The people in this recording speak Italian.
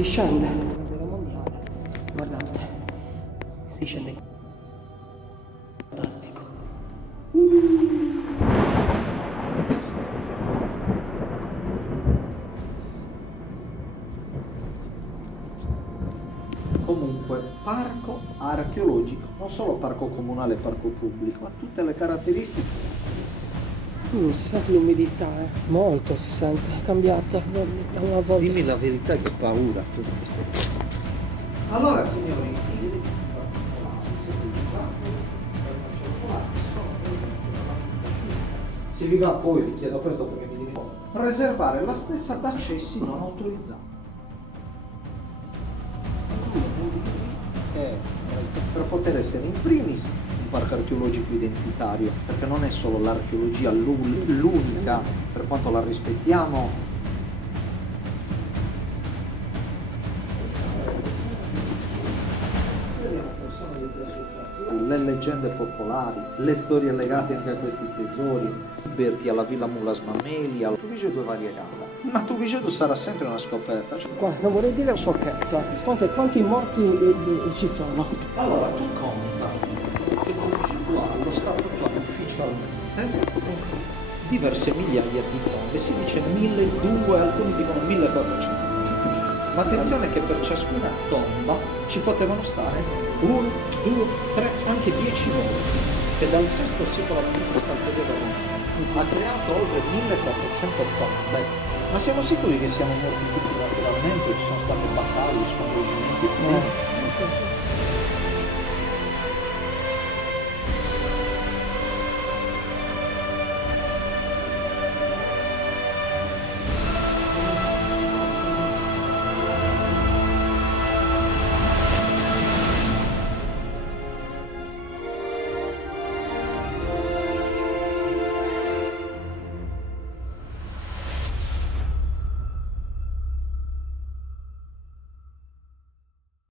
Si scende. Guerra mondiale. Guardate. Si scende. Fantastico. Comunque, parco archeologico, non solo parco comunale e parco pubblico, ha tutte le caratteristiche. Si sente l'umidità, molto si sente, è cambiata da una volta. Dimmi la verità, che paura tutto questo. Allora, signori, i se vi va, poi vi chiedo questo perché mi devi reservare la stessa ad accessi non autorizzati. Per poter essere in primis un parco archeologico identitario, perché non è solo l'archeologia l'unica, per quanto la rispettiamo, le leggende popolari, le storie legate anche a questi tesori, Berti alla Villa Mulas Mameli, al Tuvigedo variegata. Ma Tuvigedo sarà sempre una scoperta. Guarda, non vorrei dire sciocchezza, conta quanti morti ci sono. Allora, tu conta che Tuvigedo ha allo stato attuale ufficialmente diverse migliaia di tombe, si dice 1200, alcuni dicono 1400. Ma attenzione che per ciascuna tomba ci potevano stare 1, 2, 3, anche 10 morti, che dal VI secolo a.C. al periodo romano ha creato oltre 1400 tombe. Ma siamo sicuri che siamo morti tutti naturalmente o ci sono state battaglie, sconvolgimenti? No.